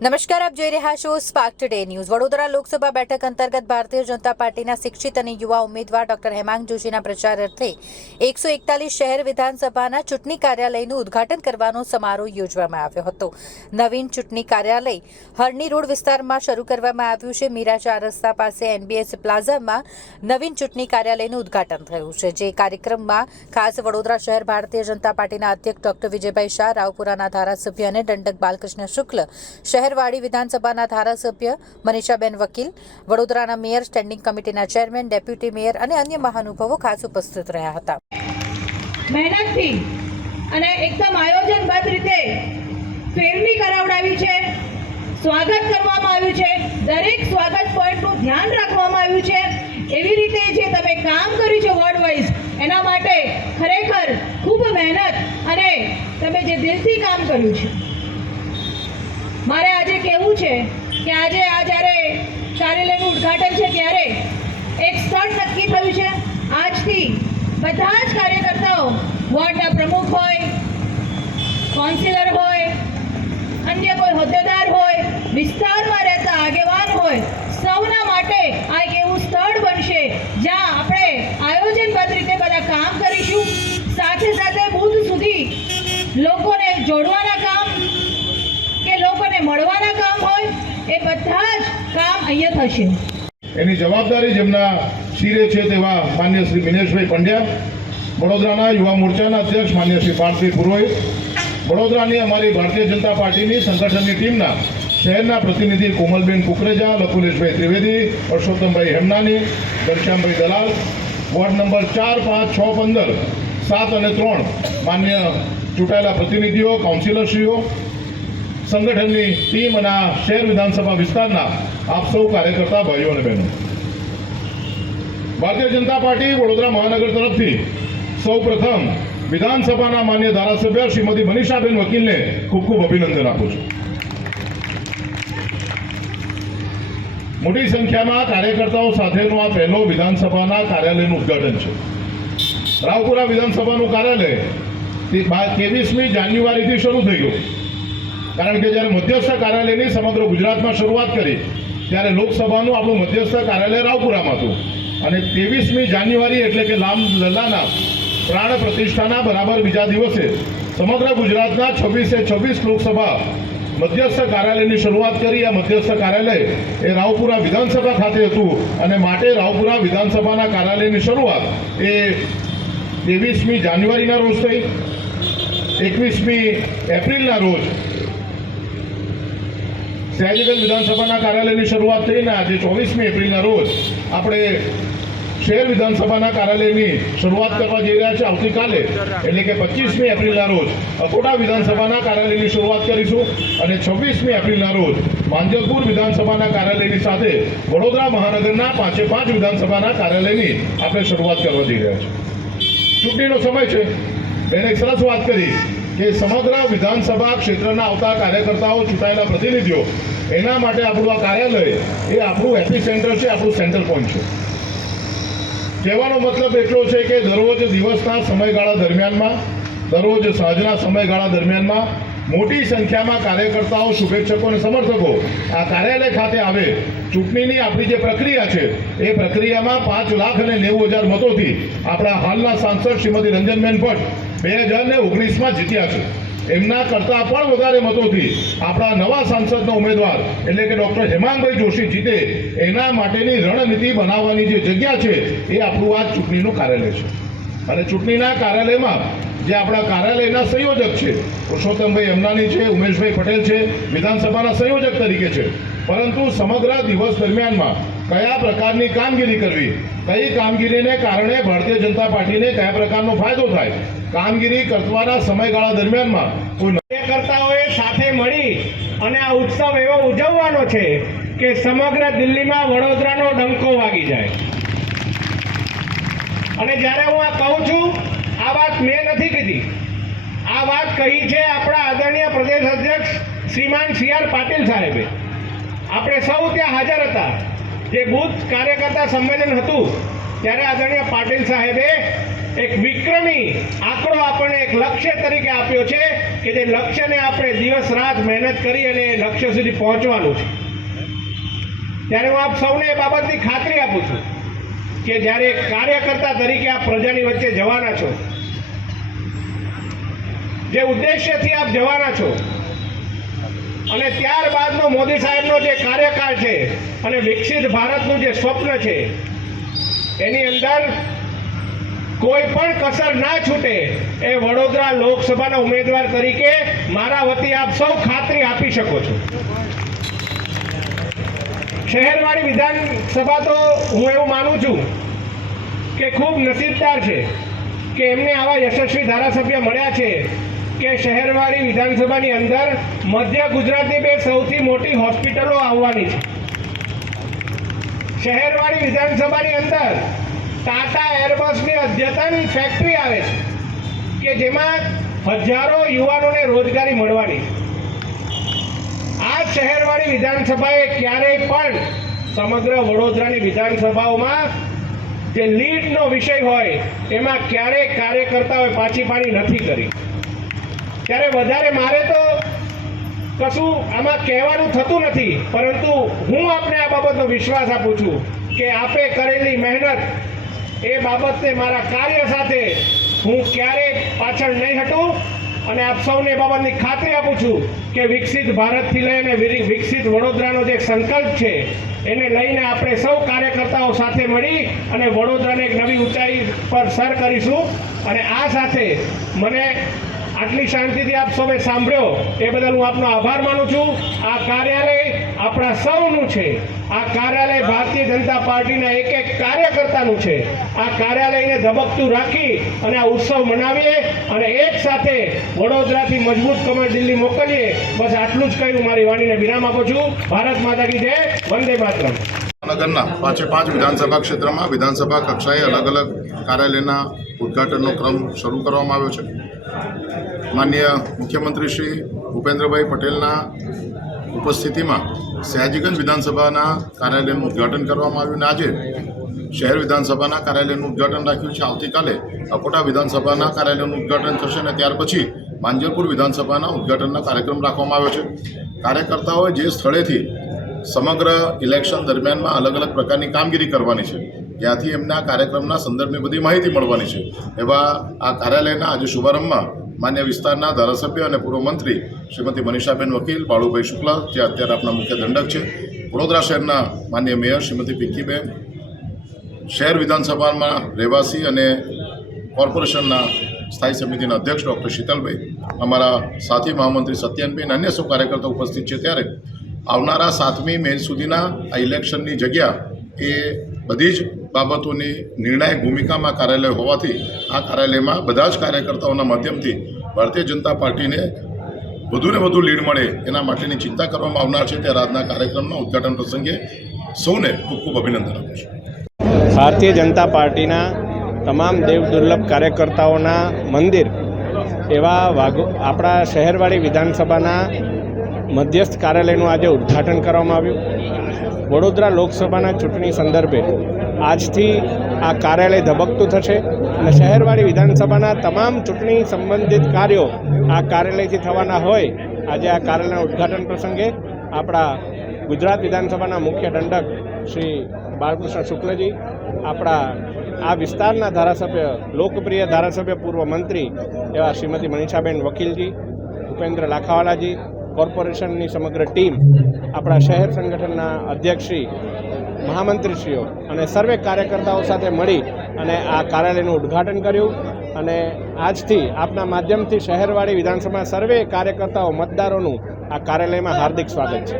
નમસ્કાર, આપ જોઈ રહ્યા છો spark today news. Vadodara Lok Sabha બેઠક અંતર્ગત ભારતીય જનતા પાર્ટીના શિક્ષિત અને યુવા ઉમેદવાર ડોક્ટર હેમાંગ જોશીના પ્રચાર અર્થે 141 શહેર વિધાનસભાના ચૂંટણી કાર્યાલયનું ઉદ્ઘાટન કરવાનો સમારોહ યોજવામાં આવ્યો હતો। નવીન ચૂંટણી કાર્યાલય હરણી રોડ વિસ્તારમાં શરૂ કરવામાં આવ્યું છે। મીરા ચાર રસ્તા પાસે NBS પ્લાઝામાં નવીન ચૂંટણી કાર્યાલયનું ઉદ્ઘાટન થયું છે, જે કાર્યક્રમમાં ખાસ વડોદરા શહેર ભારતીય જનતા પાર્ટીના અધ્યક્ષ ડોક્ટર વિજયભાઈ શાહ, રાવપુરાના ધારાસભ્ય અને દંડક બાલકૃષ્ણ શુક્લ, શહેરવાડી વિધાનસભાના ધારાસભ્ય મનીષાબેન વકીલ, વડોદરાના મેયર, સ્ટેન્ડિંગ કમિટીના ચેરમેન, ડેપ્યુટી મેયર અને અન્ય મહાનુભાવો ખાસ ઉપસ્થિત રહ્યા હતા। મહેનતથી અને એકદમ આયોજનબદ્ધ રીતે ફેરવી કરાવડાવી છે, સ્વાગત કરવામાં આવ્યું છે, દરેક સ્વાગત પોઈન્ટનું ધ્યાન રાખવામાં આવ્યું છે। એવી રીતે જે તમે કામ કર્યું છે વોર્ડ વાઇઝ, એના માટે ખરેખર ખૂબ મહેનત અને તમે જે દિલથી કામ કર્યું છે। મારે આજે કહેવું છે કે આજે આ જ્યારે કાર્યાલયનું ઉદ્ઘાટન છે ત્યારે એક સ્થળ નક્કી થયું છે। આજથી બધા જ કાર્યકર્તાઓ, વોર્ડના પ્રમુખ હોય, કાઉન્સિલર હોય, અન્ય કોઈ હોદ્દેદાર હોય, વિસ્તારમાં રહેતા આગેવાન હોય, સૌના માટે આ એક એવું સ્થળ બનશે જ્યાં આપણે આયોજનબદ્ધ રીતે બધા કામ કરીશું। સાથે સાથે બુથ સુધી લોકોને જોડવાના કામ કે લોકોને મળવાના કામ હોય, એ બધા જ કામ અહીંયા થશે। એની જવાબદારી જેમના શિરે છે તેવા માન્ય શ્રી મિનેશભાઈ પંડ્યા, વડોદરાના યુવા મોરચાના અધ્યક્ષ માન્ય શ્રી પાર્થભાઈ પુરોહિત, વડોદરાની અમારી ભારતીય જનતા પાર્ટીની સંગઠનની ટીમના શહેરના પ્રતિનિધિ કોમલબેન કુકરેજા, લકુલેશભાઈ ત્રિવેદી, પરસોત્તમભાઈ હેમનાની, ઘનશ્યામભાઈ દલાલ, વોર્ડ નંબર 4, 5, 6, 15, 7 અને 3 માન્ય ચૂંટાયેલા પ્રતિનિધિઓ, કાઉન્સિલરશ્રીઓ, સંગઠનની ટીમ અને આ શહેર વિધાનસભા વિસ્તારના આપ સૌ કાર્યકર્તા ભાઈઓ અને બહેનો, ભારતીય જનતા પાર્ટી વડોદરા મહાનગર તરફથી સૌ પ્રથમ વિધાનસભાના માન્ય ધારાસભ્ય શ્રીમતી મનીષાબેન વકીલને ખૂબ ખૂબ અભિનંદન આપું છું। મોટી સંખ્યામાં કાર્યકર્તાઓ સાથેનું આ પહેલો વિધાનસભાના કાર્યાલયનું ઉદ્ઘાટન છે। રાવપુરા વિધાનસભાનું કાર્યાલય 23મી જાન્યુઆરીથી શરૂ થઈ ગયું, કારણ કે જ્યારે મધ્યસ્થ કાર્યાલયની સમગ્ર ગુજરાતમાં શરૂઆત કરી ત્યારે લોકસભાનું આપણું મધ્યસ્થ કાર્યાલય રાવપુરામાં હતું અને 23મી જાન્યુઆરી એટલે કે રામ લલ્લાના પ્રાણ પ્રતિષ્ઠાના બરાબર બીજા દિવસે સમગ્ર ગુજરાતના 26 લોકસભા મધ્યસ્થ કાર્યાલયની શરૂઆત કરી। આ મધ્યસ્થ કાર્યાલય એ રાવપુરા વિધાનસભા ખાતે હતું અને માટે રાવપુરા વિધાનસભાના કાર્યાલયની શરૂઆત એ 23મી જાન્યુઆરીના રોજ થઈ। 21મી એપ્રિલના રોજ સયાજીગંજ વિધાનસભાના કાર્યાલયની શરૂઆત થઈને આજે 24મી એપ્રિલના રોજ આપણે શહેર વિધાનસભાના કાર્યાલયની શરૂઆત કરવા જઈ રહ્યા છે। આવતીકાલે એટલે કે 25મી એપ્રિલના રોજ અકોટા વિધાનસભાના કાર્યાલયની શરૂઆત કરીશું અને 26મી એપ્રિલના રોજ માંજલપુર વિધાનસભાના કાર્યાલયની સાથે વડોદરા મહાનગરના 5 વિધાનસભાના કાર્યાલયની આપણે શરૂઆત કરવા જઈ રહ્યા છીએ। ચૂંટણીનો સમય છે, બેને એક સરસ વાત કરી કે સમગ્ર વિધાનસભા ક્ષેત્રના આવતા કાર્યકર્તાઓ, ચૂંટાયેલા પ્રતિનિધિઓ, એના માટે આપણું આ કાર્યાલય એ આપણું એપી સેન્ટર છે, આપણું સેન્ટર પોઈન્ટ છે। કહેવાનો મતલબ એટલો છે કે દરરોજ દિવસના સમયગાળા દરમિયાનમાં, દરરોજ સાંજના સમયગાળા દરમિયાનમાં મોટી સંખ્યામાં કાર્યકર્તાઓ, શુભેચ્છકો અને સમર્થકો આ કાર્યાલય ખાતે આવે। ચૂંટણીની આપણી જે પ્રક્રિયા છે એ પ્રક્રિયામાં 5,90,000 મતોથી આપણા હાલના સાંસદ શ્રીમતી રંજનબેન ભટ્ટ 2019માં જીત્યા છે। એમના કરતાં પણ વધારે મતોથી આપણા નવા સાંસદના ઉમેદવાર એટલે કે ડોક્ટર હેમાંગભાઈ જોશી જીતે, એના માટેની રણનીતિ બનાવવાની જે જગ્યા છે એ આપણું આ ચૂંટણીનું કાર્યાલય છે। અને ચૂંટણીના કાર્યાલયમાં જે આપણા કાર્યાલયના સંયોજક છે, પુરુષોત્તમભાઈ અમનાની છે, ઉમેશભાઈ પટેલ છે, વિધાનસભાના સંયોજક તરીકે છે, પરંતુ સમગ્ર દિવસ દરમિયાનમાં કયા પ્રકારની કામગીરી કરવી, કઈ કામગીરીને કારણે ભારતીય જનતા પાર્ટીને કયા પ્રકારનો ફાયદો થાય, કામગીરી કરવાના સમયગાળા દરમિયાનમાં કાર્યકર્તાઓએ સાથે મળી અને આ ઉત્સવ એવો ઉજવવાનો છે કે સમગ્ર દિલ્હીમાં વડોદરાનો ડંકો વાગી જાય। અને જ્યારે હું આ કહું છું, આ વાત મેં નથી કીધી, આ વાત કહી છે આપણા આદરણીય પ્રદેશ અધ્યક્ષ શ્રીમાન CR પાટીલ સાહેબે। આપણે સૌ ત્યાં હાજર હતા। જે બુથ કાર્યકર્તા સંમેલન હતું ત્યારે આદરણીય પાટીલ સાહેબે એક વિક્રમી આંકડો આપણને એક લક્ષ્ય તરીકે આપ્યો છે કે જે લક્ષ્યને આપણે દિવસ રાત મહેનત કરી અને એ લક્ષ્ય સુધી પહોંચવાનું છે. ત્યારે હું આપ સૌને એ બાબતની ખાતરી આપું છું કે જ્યારે કાર્યકર્તા તરીકે આપ પ્રજાની વચ્ચે જવાના છો, જે ઉદ્દેશ્યથી આપ જવાના છો, અને ત્યારબાદનો મોદી સાહેબનો જે કાર્યકાળ છે અને વિકસિત ભારતનું જે સ્વપ્ન છે એની અંદર કોઈ પણ કસર ના છૂટે એ વડોદરા લોકસભાના ઉમેદવાર તરીકે મારા વતી આપ સૌ ખાતરી આપી શકો છો. શહેરવાળી વિધાનસભા તો હું એવું માનું છું કે ખૂબ નસીબદાર છે કે એમને આવા યશસ્વી ધારાસભ્ય મળ્યા છે કે શહેરવાળી વિધાનસભાની અંદર મધ્ય ગુજરાતની બે સૌથી મોટી હોસ્પિટલો આવવાની છે. શહેરવાળી વિધાનસભાની અંદર ટાટા એરબસની અદ્યતન ફેક્ટરી આવે છે કે જેમાં હજારો યુવાનોને રોજગારી મળવાની છે. આ શહેરવાળી વિધાનસભાએ ક્યારેય પણ સમગ્ર વડોદરાની વિધાનસભાઓમાં જે લીડનો વિષય હોય એમાં ક્યારેય કાર્યકર્તાઓએ પાછી પાણી નથી કરી. ત્યારે વધારે મારે તો કશું આમાં કહેવાનું થતું નથી, પરંતુ હું આપને આ બાબતનો વિશ્વાસ આપું છું કે આપે કરેલી મહેનત એ બાબતે મારા કાર્ય સાથે હું ક્યારેય પાછળ નહીં હટું. અને આપ સૌને એ બાબતની ખાતરી આપું છું કે વિકસિત ભારતથી લઈને વિકસિત વડોદરાનો જે સંકલ્પ છે એને લઈને આપણે સૌ કાર્યકર્તાઓ સાથે મળી અને વડોદરાને એક નવી ઊંચાઈ પર સર કરીશું. અને આ સાથે મને આટલી શાંતિથી આપ સૌએ સાંભળ્યો એ બદલ હું આપનો આભાર માનું છું. આ કાર્યાલય આપણા સૌનું છે. આ કાર્યાલય ભારતીય જનતા પાર્ટીના એક એક કાર્યકર્તાનું છે. આ કાર્યાલયને ધબકતું રાખી અને આ ઉત્સવ મનાવીએ અને એક સાથે વડોદરાથી મજબૂત કમર દિલ્હી મોકલીએ. બસ આટલું જ કહી હું મારી વાણીને વિરામ આપું છું. ભારત માતા કી જય, વંદે માતરમ. નગરના 5 વિધાનસભા ક્ષેત્રમાં વિધાનસભા કક્ષાએ અલગ અલગ કાર્યાલયના ઉદ્ઘાટનનો ક્રમ શરૂ કરવામાં આવ્યો છે. માનનીય મુખ્યમંત્રી શ્રી ભૂપેન્દ્રભાઈ પટેલના ઉપસ્થિતિમાં સયાજીગંજ વિધાનસભાના કાર્યાલયનું ઉદ્ઘાટન કરવામાં આવ્યું અને આજે શહેર વિધાનસભાના કાર્યાલયનું ઉદ્ઘાટન રાખ્યું છે. આવતીકાલે અકોટા વિધાનસભાના કાર્યાલયનું ઉદ્ઘાટન થશે અને ત્યાર પછી માંજલપુર વિધાનસભાના ઉદ્ઘાટનનો કાર્યક્રમ રાખવામાં આવ્યો છે. કાર્યકર્તાઓએ જે સ્થળેથી સમગ્ર ઇલેક્શન દરમિયાનમાં અલગ અલગ પ્રકારની કામગીરી કરવાની છે, જ્યાંથી એમના કાર્યક્રમના સંદર્ભની બધી માહિતી મળવાની છે, એવા આ કાર્યાલયના આજે શુભારંભમાં માન્ય વિસ્તારના ધારાસભ્ય અને પૂર્વ મંત્રી શ્રીમતી મનીષાબેન વકીલ, બાળુભાઈ શુક્લા, જે અત્યારે આપણા મુખ્ય દંડક છે, વડોદરા શહેરના માન્ય મેયર શ્રીમતી પિંકીબેન, શહેર વિધાનસભામાં રહેવાસી અને કોર્પોરેશનના સ્થાયી સમિતિના અધ્યક્ષ ડૉક્ટર શીતલભાઈ, અમારા સાથી મહામંત્રી સત્યનભાઈ, અન્ય સૌ કાર્યકર્તાઓ ઉપસ્થિત છે. ત્યારે આવનારા 7મી મે સુધીના આ ઇલેક્શનની જગ્યા એ બધી જ બાબતોની નિર્ણાયક ભૂમિકામાં કાર્યાલય હોવાથી આ કાર્યાલયમાં બધા જ કાર્યકર્તાઓના માધ્યમથી ભારતીય જનતા પાર્ટીને વધુને વધુ લીડ મળે એના માટેની ચિંતા કરવામાં આવનાર છે. ત્યારે આજના કાર્યક્રમના ઉદ્ઘાટન પ્રસંગે સૌને ખૂબ ખૂબ અભિનંદન આપું છું. ભારતીય જનતા પાર્ટીના તમામ દેવ દુર્લભ કાર્યકર્તાઓના મંદિર એવા આપણા શહેરવાળી વિધાનસભાના મધ્યસ્થ કાર્યાલયનું આજે ઉદ્ઘાટન કરવામાં આવ્યું. વડોદરા લોકસભાના ચૂંટણી સંદર્ભે આજથી આ કાર્યાલય ધબકતું થશે અને શહેરવાળી વિધાનસભાના તમામ ચૂંટણી સંબંધિત કાર્યો આ કાર્યાલયથી થવાના હોય. આજે આ કાર્યાલયના ઉદ્ઘાટન પ્રસંગે આપણા ગુજરાત વિધાનસભાના મુખ્ય દંડક શ્રી બાલકૃષ્ણ શુક્લજી, આપણા આ વિસ્તારના ધારાસભ્ય, લોકપ્રિય ધારાસભ્ય, પૂર્વ મંત્રી એવા શ્રીમતી મનીષાબેન વકીલજી, ભૂપેન્દ્ર લાખાવાલાજી, કોર્પોરેશનની સમગ્ર ટીમ, આપણા શહેર સંગઠનના અધ્યક્ષશ્રી, મહામંત્રીશ્રીઓ અને સર્વે કાર્યકર્તાઓ સાથે મળી અને આ કાર્યાલયનું ઉદ્ઘાટન કર્યું. અને આજથી આપના માધ્યમથી શહેરવાળી વિધાનસભા સર્વે કાર્યકર્તાઓ, મતદારોનું આ કાર્યાલયમાં હાર્દિક સ્વાગત છે.